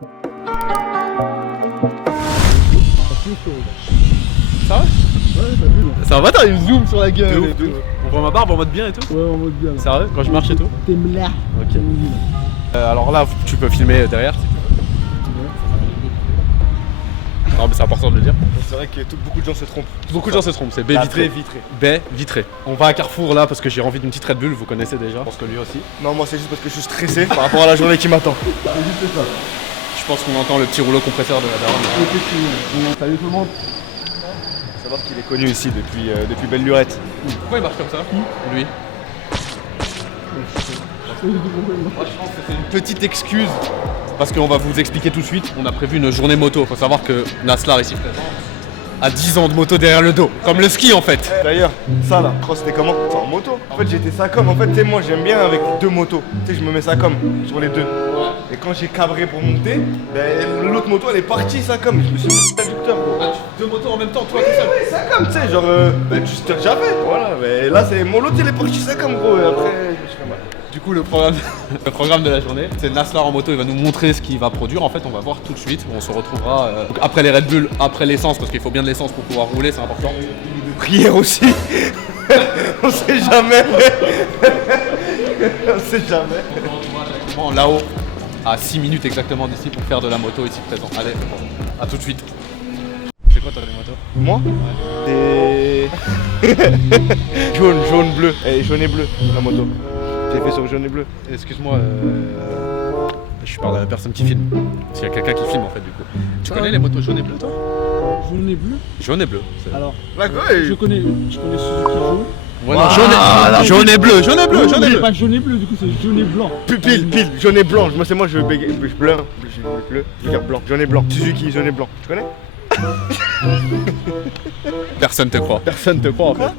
Ça va? Ouais, ça pue là. Ça va, t'as une zoom sur la gueule. De ouf. On voit ma barbe en mode bien et tout? Ouais, en mode bien là. Sérieux? Quand je marche et tout? T'es mlard. Ok. Comme on dit, là. Alors là, tu peux filmer derrière si tu veux. Non, mais c'est important de le dire. C'est vrai que beaucoup de gens se trompent. Beaucoup de gens se trompent, c'est baie La vitrée. baie vitrée. Baie vitrée. On va à Carrefour là parce que j'ai envie d'une petite Red Bull, vous connaissez déjà. Je pense que lui aussi. Non, moi c'est juste parce que je suis stressé par rapport à la journée qui m'attend. C'est juste ça. Je pense qu'on entend le petit rouleau compresseur de la daronne. Effectivement. Bon, salut tout le monde. Faut savoir qu'il est connu ici depuis belle lurette. Pourquoi il marche comme ça? Lui. Moi je pense que c'est une petite excuse parce qu'on va vous expliquer tout de suite. On a prévu une journée moto. Faut savoir que Naslar ici présent a 10 ans de moto derrière le dos. Comme le ski en fait. D'ailleurs, ça là, cross c'était comment? C'est en moto. En fait j'étais ça comme, en fait tu sais moi j'aime bien avec deux motos. Tu sais je me mets ça comme sur les deux. Et quand j'ai cabré pour monter, ben, l'autre moto elle est partie ça comme. Je me suis mis l'adducteur gros. Ah, deux motos en même temps, toi tout seul. Oui, ça comme, tu sais, genre, ben, tu sais jamais. Voilà, mais là c'est mon lot, il est parti ça comme gros. Et après, je me suis fait mal. Du coup, le programme de la journée, c'est Naslar en moto. Il va nous montrer ce qu'il va produire. En fait, on va voir tout de suite. On se retrouvera après les Red Bull, après l'essence, parce qu'il faut bien de l'essence pour pouvoir rouler, c'est important. De prière aussi. On sait jamais. On sait jamais. On se retrouvera directement là-haut, à 6 minutes exactement d'ici, pour faire de la moto ici présent. Allez, à tout de suite. C'est quoi toi les motos? Moi C'est jaune, bleu. Et jaune et bleu, la moto. J'ai fait sur jaune et bleu. Excuse-moi, je parle à la personne qui filme. S'il y a quelqu'un qui filme en fait du coup. Tu connais les motos jaune et bleu toi? Jaune et bleu. Jaune et bleu. Alors, Là, ouais. je connais Suzuki jaune. Ouais, non, jaune et bleu, jaune et bleu, jaune et C'est bleu. pas jaune et bleu, du coup c'est jaune et blanc. Pile, jaune et blanc. Moi, c'est moi, je bégaye. Bleu, je regarde blanc. Jaune et blanc. Suzuki, jaune et blanc. Tu connais? Personne te croit. Personne te croit en fait.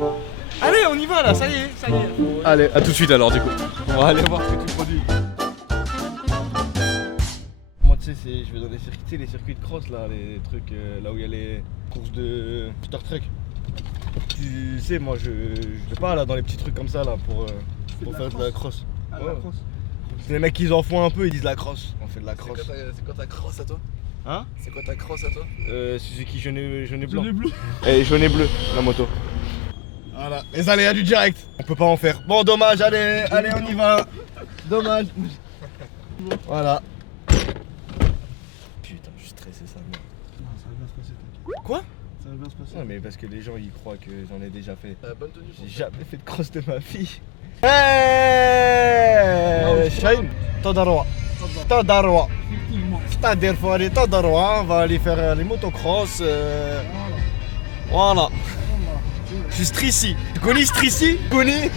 Allez, on y va là, ça y est. Allez, à tout de suite alors du coup. On va aller voir ce que tu produis. Moi, tu sais, je vais dans les circuits, tu sais, les circuits de cross là, les trucs là où il y a les courses de Star Trek. Tu sais, moi, je vais pas là dans les petits trucs comme ça là pour faire de la cross. Ah, Ouais. la crosse. C'est les mecs qui en font un peu, ils disent la cross. On fait de la cross. C'est quoi ta crosse à toi? Hein? C'est quoi ta crosse à toi? Suzuki jaune et blanc. Jaune et bleu. Et jaune et bleu, la moto. Voilà, les aléas du direct. On peut pas en faire. Bon, dommage, allez, on y va. Dommage. Voilà. Putain, je suis stressé ça. Moi. Non, ça va bien se passer. t'inquiète. Quoi? Ça va bien se passer. Non, mais parce que les gens ils croient que j'en ai déjà fait. Bonne tenue. J'ai jamais fait de cross de ma vie. Hey Shaheen, Todarwa. Todarwa. Effectivement. C'est-à-dire, faut aller Todarwa, on va aller faire les motocross. Voilà. Je suis Strissy. Tu connais Strissy? Tu connais?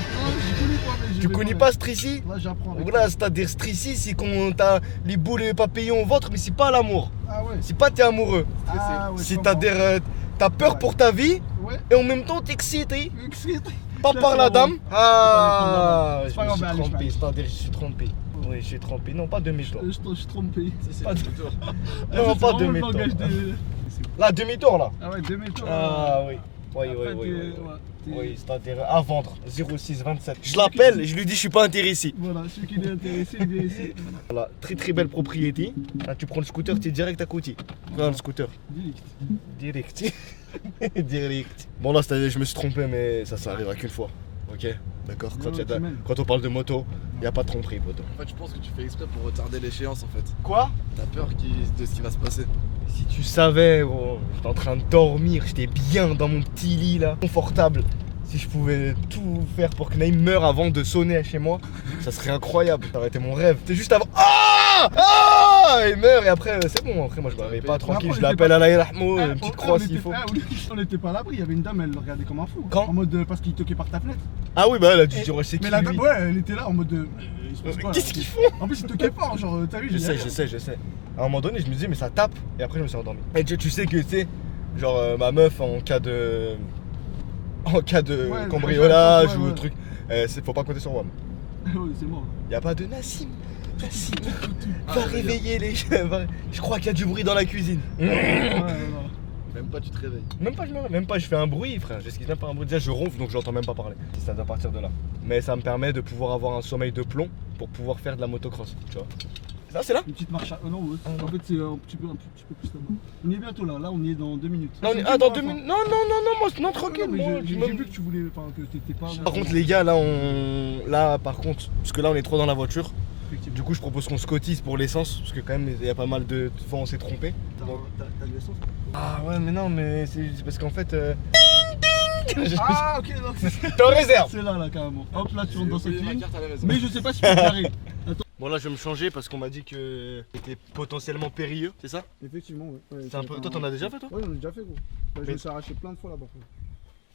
Tu connais pas Strissy? Là j'apprends. avec Voilà, c'est-à-dire Strissy, c'est quand t'as les boules et les papillons au ventre, mais c'est pas l'amour. toi. Ah ouais. C'est pas t'es amoureux. Ah ouais. C'est-à-dire, t'as peur pour ta vie Ouais. et en même temps t'es excité. Excité. Pas par la dame. Ah, C'est je pas me grave, suis allez, trompé, je c'est-à-dire je suis trompé. Oui, je suis trompé. Non, pas demi-tour. Je suis trompé. Pas de- Ah, Non, c'est pas vraiment le demi-tour. langage des- Là, demi-tour là. Ah ouais, demi-tour. Ah oui. Oui, Après, oui, t'es- oui. ouais, t'es- Oui, c'est-à-dire à vendre. 0627. Je l'appelle et je lui dis je suis pas intéressé. Voilà, celui qui est intéressé, il vient ici. Voilà, très belle propriété. Là, tu prends le scooter, tu es direct à côté. Regarde le scooter. Direct. Direct. Direct. Bon là, c'est-à-dire je me suis trompé, mais ça arrivera qu'une fois. Ok, d'accord. Ouais, ouais, quand même. Quand on parle de moto, y a pas de tromperie, poteau. En fait, je pense que tu fais exprès pour retarder l'échéance en fait. Quoi? T'as peur de ce qui va se passer. Si tu savais, gros, j'étais en train de dormir, j'étais bien dans mon petit lit là, confortable. Si je pouvais tout faire pour que Naïm meure avant de sonner chez moi, ça serait incroyable. Ça aurait été mon rêve. C'est juste avant. Ah! Ah! Il meurt et après, c'est bon. Après, moi je me réveille pas tranquille, Après, je on était l'appelle pas- Allah Rahmo, une petite croix s'il faut. On n'était pas à l'abri, il y avait une dame, elle le regardait comme un fou. Quand En mode parce qu'il toquait par ta fenêtre. Ah oui, bah elle a dû dire, c'est qui Mais la lui dame, ouais, elle était là en mode. Il se passe quoi, là Qu'est-ce qu'ils font? En plus, il toquait fort, genre, t'as vu? Je sais. À un moment donné, je me disais, mais ça tape. Et après, je me suis endormi. Et tu sais que, tu sais, genre, ma meuf, en cas de Ouais, cambriolage ouais. ou truc, faut pas compter sur moi. Ouais, c'est mort. Y a pas de Nassim. Nassim, va réveiller les gens. Je crois qu'il y a du bruit dans la cuisine. Ouais. Même pas, tu te réveilles. Même pas, je fais un bruit, frère. J'esquisse même pas un bruit. Déjà, je ronfle donc je l'entends même pas parler. Ça doit partir de là. Mais ça me permet de pouvoir avoir un sommeil de plomb pour pouvoir faire de la motocross, tu vois. Là, c'est là? Une petite marche à... non, ouais. En fait, c'est un petit peu plus là-bas. On y est bientôt là, on y est dans 2 minutes. Non, C'est ah, dans plus 2 loin, minutes. Non, moi, non, tranquille. mais moi, j'ai même- vu que tu voulais, enfin que t'étais pas. Par contre, les gars, là, Là, par contre, parce que là, on est trop dans la voiture. Effectivement. Du coup, je propose qu'on se cotise pour l'essence, parce que quand même, il y a pas mal de fois on s'est trompé. T'as de l'essence? Ah ouais, mais non, mais c'est parce qu'en fait. Ah, ok, non, c'est T'es en réserve. c'est là, carrément. Hop, là, tu rentres dans cette J'ai ma ligne. carte à la maison. Mais je sais pas si tu peux carrer. Bon, là, je vais me changer parce qu'on m'a dit que c'était potentiellement périlleux, c'est ça? Effectivement, ouais. C'est un peu. Toi, t'en as déjà fait, toi? Ouais, j'en ai déjà fait, gros. Je Mais- me suis arraché plein de fois là-bas.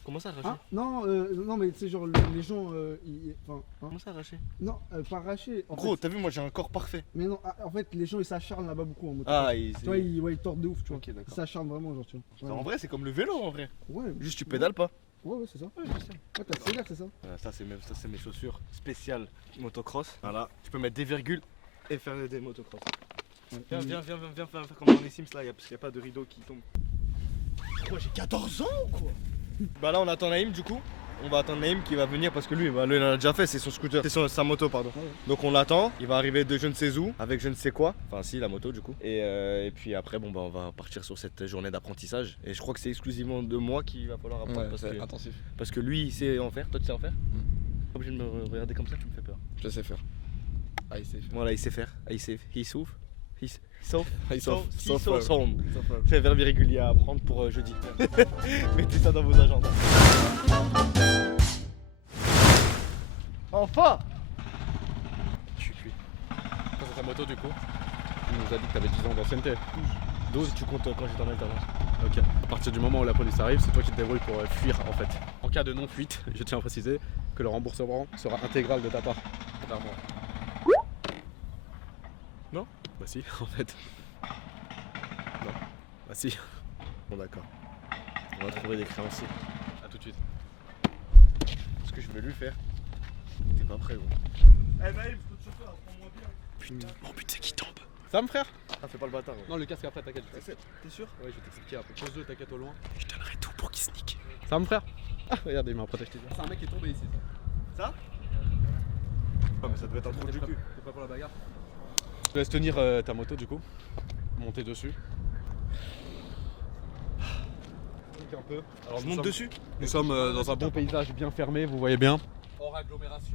Comment ça, arraché? Ah, non, non, mais tu sais, genre, les gens. Enfin, hein. Comment ça, arraché? Non, pas arraché. En Gros, fait, t'as vu, moi, j'ai un corps parfait. mais non, en fait, les gens ils s'acharnent là-bas beaucoup en moto. Ah, Tu vois, ils tordent de ouf, tu vois. Ok, Ils d'accord. s'acharnent vraiment, genre, tu vois. En vrai, c'est comme le vélo, en vrai. Ouais, Juste, tu pédales pas. ouais, c'est ça. Ouais, je sais. Ouais, t'accélères, c'est ça. Ça, c'est mes chaussures spéciales motocross. Voilà, tu peux mettre des virgules et faire des motocross. Viens faire comme dans les Sims là, parce qu'il n'y a pas de rideau qui tombe. Quoi, j'ai 14 ans ou quoi? Bah là, on attend Naïm du coup. On va attendre Naïm qui va venir parce que lui, bah, lui il en a déjà fait, c'est son scooter, sa moto, pardon. Ouais. Donc on l'attend, il va arriver de je ne sais où, avec je ne sais quoi. Enfin, si, la moto du coup. Et puis après, bon, bah, on va partir sur cette journée d'apprentissage. Et je crois que c'est exclusivement de moi qu'il va falloir apprendre Intensif. parce que lui, il sait en faire. Toi, tu sais en faire? Pas obligé de me regarder comme ça, tu me fais peur. Je sais faire. Ah, il sait faire. Voilà, il sait faire. Il sait. Il souffle. Il sauf. Sauf. C'est un verbe irrégulier à apprendre pour jeudi. Mettez ça dans vos agendas. Enfin! Je suis cuit. Ça, c'est ta moto du coup. Il nous a dit que t'avais 10 ans d'ancienneté. 12, tu comptes quand j'étais en alternance. Ok. À partir du moment où la police arrive, c'est toi qui te débrouilles pour fuir en fait. En cas de non-fuite, je tiens à préciser que le remboursement sera intégral de ta part. Clairement. Non? Bah si, en fait. Non. Bah si. Bon, d'accord. On va trouver des créanciers. A tout de suite. Ce que je vais lui faire. T'es pas prêt, gros. Eh, Naïm, je peux te chauffer, prends-moi bien. Putain, mon but c'est qui tombe. Ça me frère? Ah, fais pas le bâtard. Gros. Non, le casque après, t'inquiète. T'es sûr? Ouais, je vais t'expliquer après. Pose-le, t'inquiète au loin. Je donnerai tout pour qu'il sneak. Ça me frère? Ah, regardez, il m'a protégé. C'est un mec qui est tombé ici. Ça? Ah, mais ça devait être un trou du cul. T'es pas pour la bagarre? Je te laisse tenir ta moto du coup. Monter dessus. Un peu. Alors, Je monte dessus? Nous sommes dans un bon paysage bien fermé, vous voyez bien. Hors agglomération.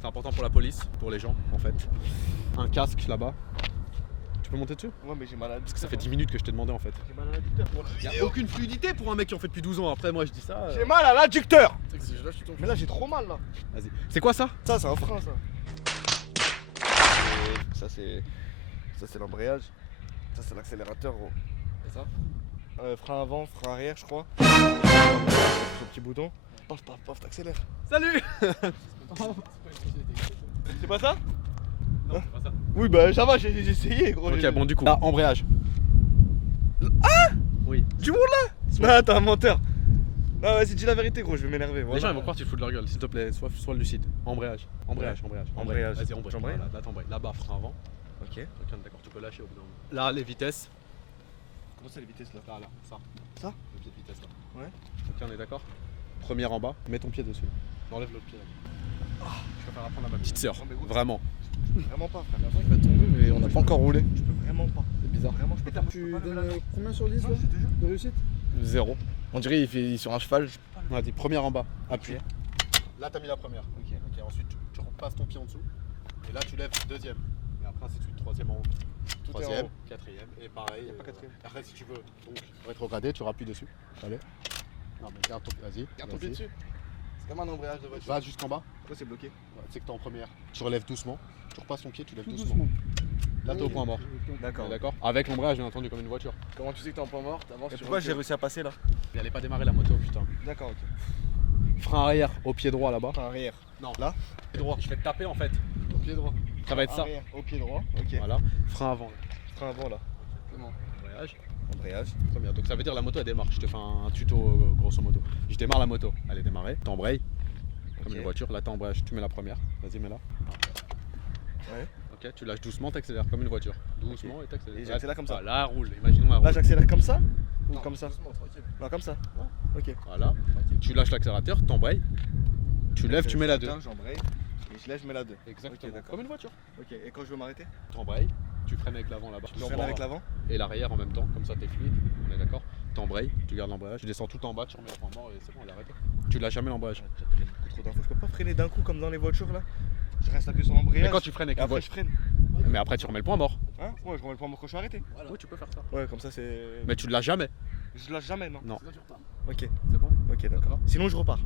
C'est important pour la police, pour les gens en fait. Un casque là-bas. Tu peux monter dessus? Ouais, mais j'ai mal à la Parce que ça fait 10 minutes que je t'ai demandé en fait. J'ai mal à l'adducteur. Il y a aucune fluidité pour un mec qui en fait depuis 12 ans. Après moi je dis ça. J'ai mal à l'adducteur! Tu sais que si je lâche, tu tombes. Mais là, j'ai trop mal là. Vas-y. C'est quoi ça? Ça, c'est un frein, ça. Ça, c'est l'embrayage. Ça, c'est l'accélérateur, gros. Et ça? Frein avant, frein arrière, je crois. Ce petit bouton. Paf, paf, paf, t'accélères. Salut. C'est pas ça? Non, c'est pas ça. Oui, bah ça va, j'ai essayé, gros. Ok, bon du coup. Là, embrayage. Oui. Du monde là? Non, t'es un menteur. Non, vas-y, dis la vérité, gros, je vais m'énerver. Les gens ils vont croire que tu te fous de leur gueule, s'il te plaît, sois lucide. Embrayage. Embrayage. Embrayage. Vas-y, embraye. J'embraye. Là, t'embrayes. Là-bas, frein avant. Ok. Ok, d'accord, tu peux lâcher au bout d'un moment. Là, les vitesses. Comment ça, les vitesses là? Là, ça. Ça? Le pied de vitesse là. Ouais. Ok, on est d'accord. Première en bas, mets ton pied dessus. Enlève l'autre pied là. Je préfère apprendre à ma petite sœur. Non, mais gros, Vraiment. Vraiment pas, frère. L'avant il va tomber, mais on n'a pas encore roulé. Je peux vraiment pas. C'est bizarre. Vraiment, je peux pas. Tu donnes combien sur 10 là de réussite? 0. On dirait il est sur un cheval. Vas-y, première en bas. Appuie. Ok. Là, t'as mis la première. Ok. Ok, ensuite tu repasses ton pied en dessous. Et là, tu lèves deuxième. Et après, ainsi de suite, troisième en haut. Tout est en Troisième, haut. quatrième. Et pareil. Y a pas quatrième. Après, si tu veux, donc rétrograder, tu rappuies dessus. Allez. Non, mais garde ton pied. Vas-y. Garde ton pied vas-y. dessus. C'est comme un embrayage de voiture. Va jusqu'en bas. Pourquoi c'est bloqué? Ouais, c'est que t'es en première. Tu relèves doucement. Tu repasses ton pied, tu lèves Tout doucement. doucement. Là, t'es au point mort. D'accord. On est d'accord? Avec l'ombrage, bien entendu, comme une voiture. Comment tu sais que t'es en point mort? T'avances Et sur pourquoi le j'ai pied. réussi à passer là? Il allait pas démarrer la moto, putain. D'accord, ok. Frein arrière au pied droit là-bas. Frein arrière. Non. Là? Pied droit. Je vais te taper en fait. Au pied droit. Ça va être ça. Arrière, au pied droit. Ok. Voilà. Frein avant. Frein avant là. C'est bon. Embrayage. Embrayage. Première. Donc ça veut dire la moto elle démarre. Je te fais un tuto grosso modo. Je démarre la moto. Elle est démarrée. T'embrayes. Comme Ok. une voiture. Là t'embrayes. Tu mets la première. Vas-y, mets-la. Ouais. Ok, tu lâches doucement, t'accélères comme une voiture. Doucement et t'accélères. Et j'accélère comme ça. Ah, là, elle roule. Imaginons elle roule. Là, j'accélère comme ça? Ou Non, comme ça? doucement, tranquille. Non, comme ça. Ok. Voilà. Tu lâches l'accélérateur, t'embrayes. Tu lèves, tu mets la 2. J'embraye. je lève, je mets la 2. Exactement. Ok, d'accord. Comme une voiture. Ok, et quand je veux m'arrêter? T'embrayes, tu freines avec l'avant là-bas. Je freine avec l'avant. Et l'arrière en même temps, comme ça t'es fluide, on est d'accord. T'embrayes, tu gardes l'embrayage, tu descends tout en bas, tu remets le point mort et c'est bon, elle est arrêtée. Tu lâches jamais l'embrayage. J'ai donné beaucoup trop d'infos, je peux pas freiner d'un coup comme dans les voitures là. Je reste appuyé sur l'embrayage. Mais quand tu freines avec et une après voiture, je freine. mais après tu remets le point mort. Hein? Ouais, je remets le point mort quand je suis arrêté. Oui, tu peux faire ça. Ouais, comme ça c'est. Mais tu le lâches jamais. Je lâche jamais, non? Non. Ok, C'est bon. ok, d'accord. Sinon je repars.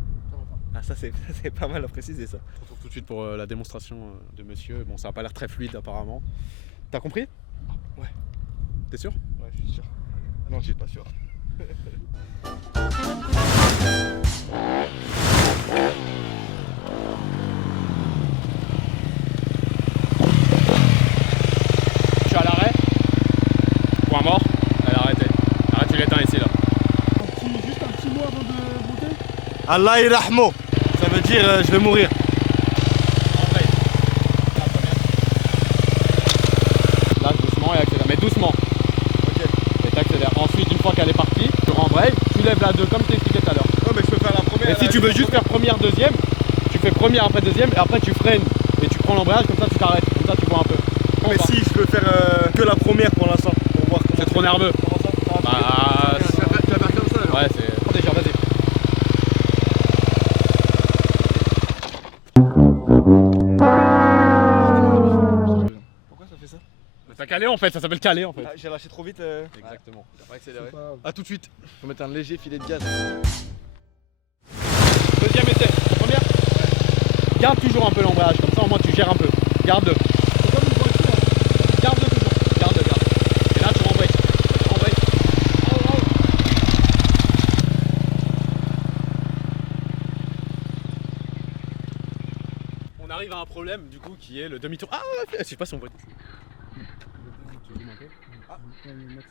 Ah, ça c'est pas mal à préciser ça. On se retrouve tout de suite pour la démonstration de monsieur. Bon, ça a pas l'air très fluide apparemment. T'as compris? Ouais. T'es sûr? Ouais, je suis sûr. Non, je suis pas sûr. Je suis à l'arrêt. Point mort. Elle a arrêté. Arrête, tu l'éteins ici là. Juste un petit mot avant de monter. Allah irahmo. Ça veut dire je vais mourir. Lâche doucement et accélère. Mais doucement. Ok. Et t'accélères. Ensuite, une fois qu'elle est partie, tu rembrayes, tu lèves la 2 comme je t'ai expliqué tout à l'heure. Ouais, mais je peux faire la première. Et si tu veux juste faire première, deuxième, tu fais première après deuxième et après tu freines et tu prends l'embrayage, comme ça tu t'arrêtes. Comme ça tu vois un peu. Mais si je veux faire que la première pour l'instant. Pour voir comment. C'est trop nerveux. Comment ça? Bah. Tu vas faire comme ça alors. Ouais, c'est. Déjà, vas-y. Pourquoi ça fait ça? T'as calé en fait, ça s'appelle caler en fait. Ah, j'ai lâché trop vite. Exactement. T'as pas accéléré. C'est pas- A tout de suite. Faut mettre un léger filet de gaz. Deuxième essai. Première. Garde toujours un peu l'embrayage, comme ça au moins tu gères un peu. Garde-le. C'est comme une voiture. Garde-le toujours. Garde. Et là tu rembrayes. Tu rembrayes. On arrive à un problème du coup qui est le demi-tour. Ah je sais pas si on voit. Ouais, mais Max,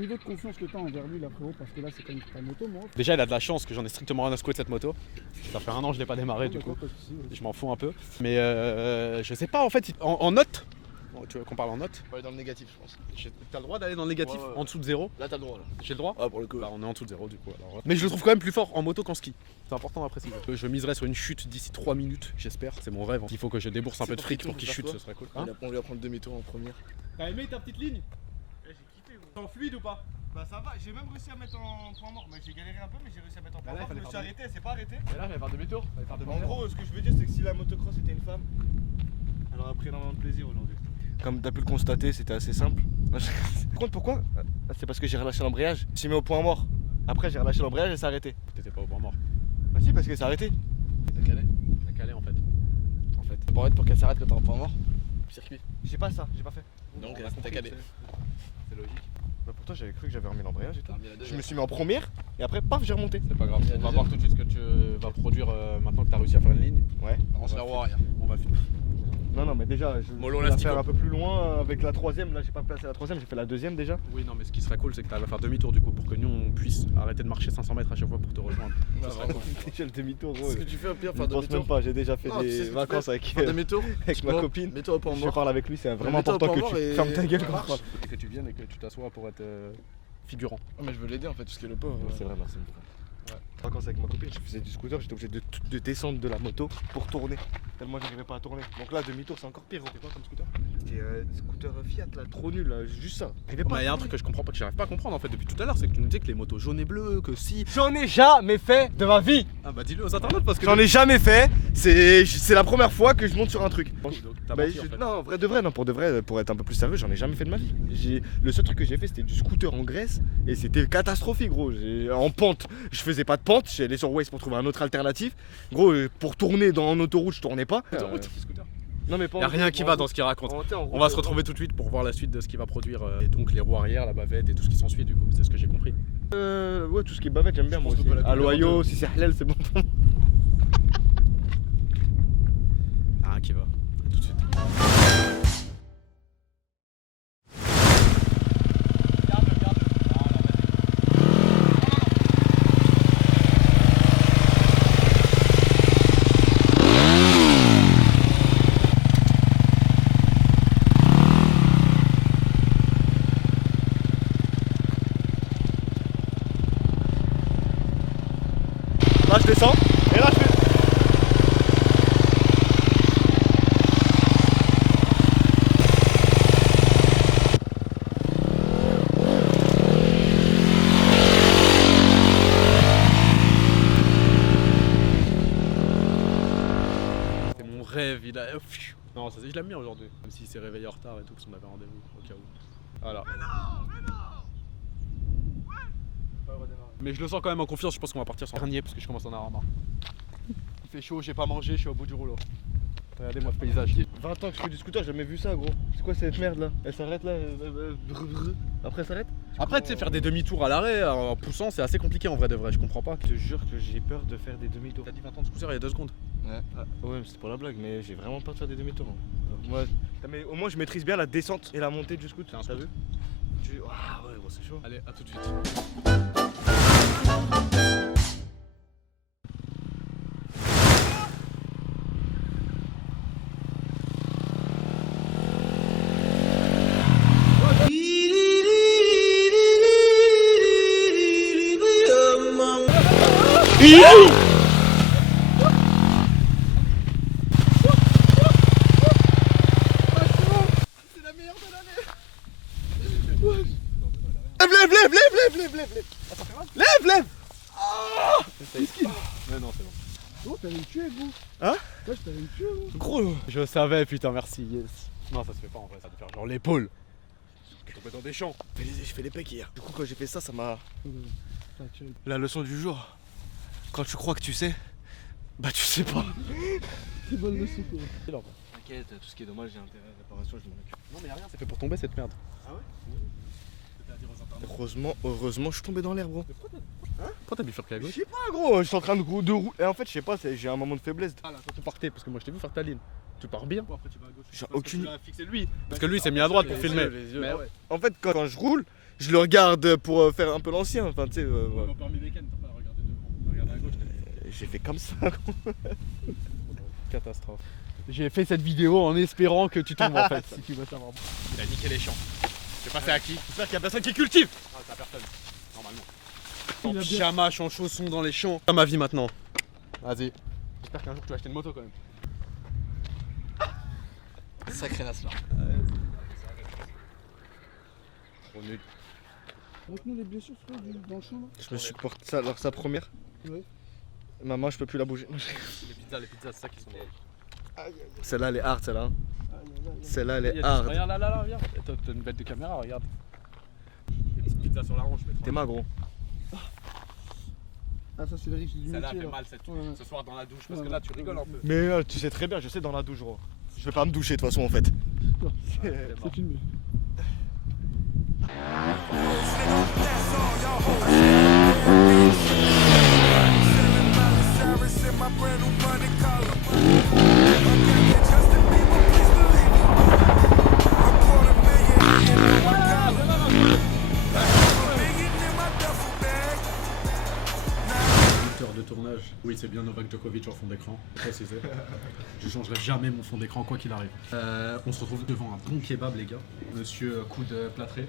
niveau de confiance que t'as envers lui là frérot, parce que là c'est quand même ta moto moi. Déjà il a de la chance que j'en ai strictement rien à secouer de cette moto. Ça fait 1 an que je l'ai pas démarré du coup. Pas de soucis, ouais. Je m'en fous un peu. Mais je sais pas en fait, en note. Bon, tu veux qu'on parle en note? Faut aller dans le négatif, je pense. T'as le droit d'aller dans le négatif Ouais. en dessous de 0? Là, t'as le droit. Là. J'ai le droit? Ah, pour le coup. Bah on est en dessous de 0 du coup alors. Mais je le trouve quand même plus fort en moto qu'en ski. C'est important à préciser. Je miserai sur une chute d'ici 3 minutes, j'espère. C'est mon rêve. Il faut que je débourse un peu de fric pour qu'il chute, ce serait cool. Hein? On lui apprend le demi-tour en première. T'as aimé ta petite ligne? J'ai kiffé. T'es en fluide ou pas? Bah ça va, j'ai même réussi à mettre en point mort. Mais j'ai galéré un peu, mais j'ai réussi à mettre en point Là, il mort. Je fallait me suis faire arrêté, elle s'est pas arrêtée. Et là, j'allais faire demi-tour. En gros, ce que je veux dire, c'est que si la motocross était une femme, elle aurait pris énormément de plaisir aujourd'hui. Comme t'as pu le constater, c'était assez simple. Par contre, pourquoi? C'est parce que j'ai relâché l'embrayage. Je suis mis au point mort. Après, j'ai relâché l'embrayage et c'est arrêté. T'étais pas au point mort. Bah si, parce que c'est arrêté. T'as calé. T'as calé en fait. En fait. T'as pas envie pour qu'elle s'arrête quand t'es en point mort. Circuit. J'ai pas ça, j'ai pas fait. Donc, On a t'as compris, calé. C'est logique. Bah pourtant, j'avais cru que j'avais remis l'embrayage et tout. T'as remis la Je deuxième. me suis mis en première et après, paf, j'ai remonté. C'est pas grave. Il y a On va deuxième. voir tout de suite ce que tu vas produire maintenant que t'as réussi à faire une ligne. Ouais. On se la roue arrière. On va Non, non, mais déjà, je Mollo vais la Lastico. faire un peu plus loin avec la troisième. Là, j'ai pas placé la troisième, j'ai fait la deuxième déjà. Oui, non, mais ce qui serait cool, c'est que tu arrives à faire demi-tour du coup pour que nous on puisse arrêter de marcher 500 mètres à chaque fois pour te rejoindre. Ouais, vraiment. Déjà le demi-tour, C'est ce que tu fais au pire, Je faire pense même demi-tour. pas, j'ai déjà fait Non, tu sais ce des que tu vacances fais avec, Faire demi-tour. avec ma copine. Mets-toi au point Je mort. parle avec lui, c'est vraiment Mets-toi au important point que mort tu et- fermes ta gueule et quand marche. je parle. Et que tu viennes et que tu t'assois pour être figurant. Ah, mais je veux l'aider en fait, parce que le pauvre. C'est vrai, merci. Ouais. Vacances avec ma copine, je faisais du scooter, j'étais obligé de descendre de la moto pour tourner. Tellement j'arrivais pas à tourner. Donc là, demi-tour, c'est encore pire. C'était quoi comme scooter? C'était scooter Fiat là, trop nul là, juste ça. J'arrivais pas à Il y a un tourner. truc que je comprends pas, que j'arrive pas à comprendre en fait depuis tout à l'heure, c'est que tu nous dis que les motos jaunes et bleues, que si. J'en ai jamais fait de ma vie. Ah bah dis-le aux internautes parce que. J'en ai jamais fait. C'est la première fois que je monte sur un truc. Donc, t'as Bah, menti, en fait. non, vrai de vrai, non, pour de vrai, pour être un peu plus sérieux, j'en ai jamais fait de ma vie. Le seul truc que j'ai fait, c'était du scooter en Grèce et c'était catastrophique, gros. En pente, je faisais pas de pente, j'allais sur Waze pour trouver un autre alternatif. Gros, pour tourner en autoroute, je tournais pas. Autoroute, scooter. Non, mais pas Y a en- rien qui en- va dans ce qu'il raconte. en- On va se retrouver tout de suite pour voir la suite de ce qu'il va produire. Et donc les roues arrière, la bavette et tout ce qui s'ensuit du coup, c'est ce que j'ai compris. Ouais, tout ce qui est bavette, j'aime bien moi pense aussi. qu'on peut la À couper en loyau, deux. si c'est halal, c'est bon. Ah, rien qui va. Tout de suite. descends. Et là, je fais. C'est mon rêve, il a. Non, ça, je l'aime bien aujourd'hui. Même s'il s'est réveillé en retard et tout, parce qu'on avait rendez-vous au cas où. Voilà. Mais je le sens quand même en confiance, je pense qu'on va partir sans dernier parce que je commence à en avoir marre. Il fait chaud, j'ai pas mangé, je suis au bout du rouleau. Regardez-moi ce paysage. 20 ans que je fais du scooter, j'ai jamais vu ça, gros. C'est quoi cette merde là? Elle s'arrête là, après elle s'arrête? Après, tu sais, faire des demi-tours à l'arrêt en poussant, c'est assez compliqué en vrai de vrai, je comprends pas. Je te jure que j'ai peur de faire des demi-tours. T'as dit 20 ans de scooter il y a 2 secondes. Ouais, mais c'est pour la blague, mais j'ai vraiment peur de faire des demi-tours. Hein. Moi, mais au moins je maîtrise bien la descente et la montée du scooter. T'as vu? Ah ouais, gros, c'est chaud. Allez, à tout de suite. Lève. Mais non, c'est bon. Oh, t'allais me tuer, gros. Hein? Ouais, je t'allais me tuer, gros. Gros. Je savais, putain, merci, yes. Non, ça se fait pas en vrai, ça te faire genre l'épaule. Je suis tombé dans des champs. Je fais les pecs hier. Du coup, quand j'ai fait ça, ça m'a. Ça tue. La leçon du jour. Quand tu crois que tu sais, bah tu sais pas. C'est bonne leçon, quoi. T'inquiète, tout ce qui est dommage et intérêt, réparation, je m'en occupe. Non, mais y'a rien, c'est fait pour tomber cette merde. Ah ouais? Heureusement, je suis tombé dans l'herbe, gros. Pourquoi t'as bifurqué à Je gauche? sais pas, gros, je suis en train de rouler. Et en fait, je sais pas, j'ai un moment de faiblesse. Ah là, quand tu partais, parce que moi je t'ai vu faire ta ligne. Tu pars bien. Après tu vas à gauche. J'ai aucune. Tu as fixé lui. Parce que lui il s'est mis à droite pour filmer. Les yeux, Mais ouais. En fait, quand je roule, je le regarde pour faire un peu l'ancien. Enfin, tu sais. On va permis week-end, t'as pas à regarder devant. Regarder à gauche. J'ai fait comme ça, gros. Catastrophe. J'ai fait cette vidéo en espérant que tu tombes en fait, si tu veux savoir. Il a niqué les champs. C'est passé à qui? J'espère qu'il y a personne qui cultive. Ah, t'as personne. Normalement. En Il a bien- pyjama, en chaussons dans les champs. C'est ma vie maintenant. Vas-y. J'espère qu'un jour tu vas acheter une moto quand même. Sacré Naslar. Trop nul. Montre-nous les blessures, frère, dans le champ, là. Je me suis porté ça, alors sa première. Ouais. Maman, je peux plus la bouger. Les pizzas, c'est ça qui sont drôles. Celle-là, elle est hard, celle-là. Aïe. Celle-là, elle Il y est a hard. Regarde là, viens. T'as une bête de caméra, regarde. Les petites pizzas sur la hanche, mais T'es ma gros. Ah, ça, c'est le riche du Celle-là métier, fait là. mal Ouais. ce soir dans la douche, parce Ouais, que là tu rigoles un peu. Mais tu sais très bien, je sais dans la douche, gros. Je vais pas me doucher de toute façon, en fait. Non, C'est mort. c'est filmé. De tournage. Oui, c'est bien Novak Djokovic en fond d'écran, précisé. Je changerai jamais mon fond d'écran quoi qu'il arrive. On se retrouve devant un bon kebab les gars. Monsieur coude plâtré.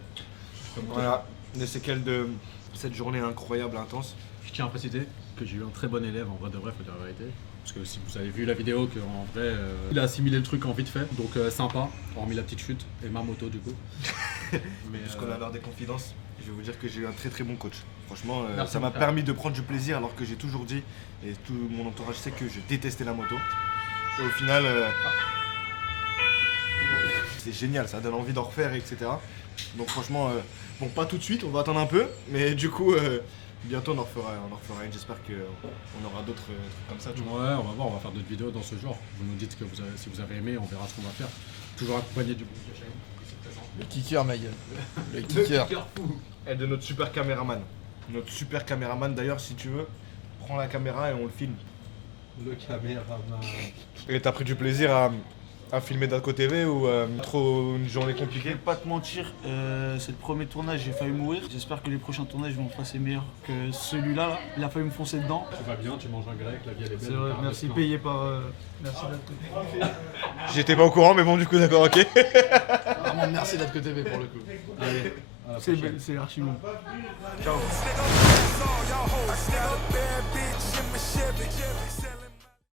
Comme Voilà, les séquelles de cette journée incroyable, intense. je tiens à préciser que j'ai eu un très bon élève en vrai de vrai, faut dire la vérité. Parce que si vous avez vu la vidéo, qu'en vrai, il a assimilé le truc en vite fait. Donc sympa, hormis la petite chute et ma moto du coup. Mais Puisqu'on a l'heure des confidences, je vais vous dire que j'ai eu un très très bon coach. Franchement, Merci, ça m'a mon frère. permis de prendre du plaisir alors que j'ai toujours dit, et tout mon entourage sait que je détestais la moto. Et au final, c'est génial, ça donne envie d'en refaire, etc. Donc franchement, bon pas tout de suite, on va attendre un peu, mais du coup, bientôt on en refera une. J'espère qu'on aura d'autres trucs comme ça. Tu vois. ouais, on va voir, on va faire d'autres vidéos dans ce genre. Vous nous dites que si vous avez aimé, on verra ce qu'on va faire. Toujours accompagné du bon Michel, ici présent. Le kicker, ma gueule. Le kicker. Et de notre super caméraman. Notre super caméraman d'ailleurs, si tu veux, prends la caméra et on le filme. Le caméraman. Et t'as pris du plaisir à filmer d'Adco TV ou trop une journée Je vais compliquée? pas te mentir, c'est le premier tournage, j'ai failli mourir. J'espère que les prochains tournages vont se passer meilleurs que celui-là. Là. Il a failli me foncer dedans. Tu vas bien, tu manges un grec, la vie elle est belle. C'est vrai, le merci, plein. payé par. Merci d'être. J'étais pas au courant, mais bon, du coup, d'accord, ok. Vraiment, merci d'être que TV pour le coup. Allez, C'est archi long. Ciao. I got a bad bitch in my Chevy.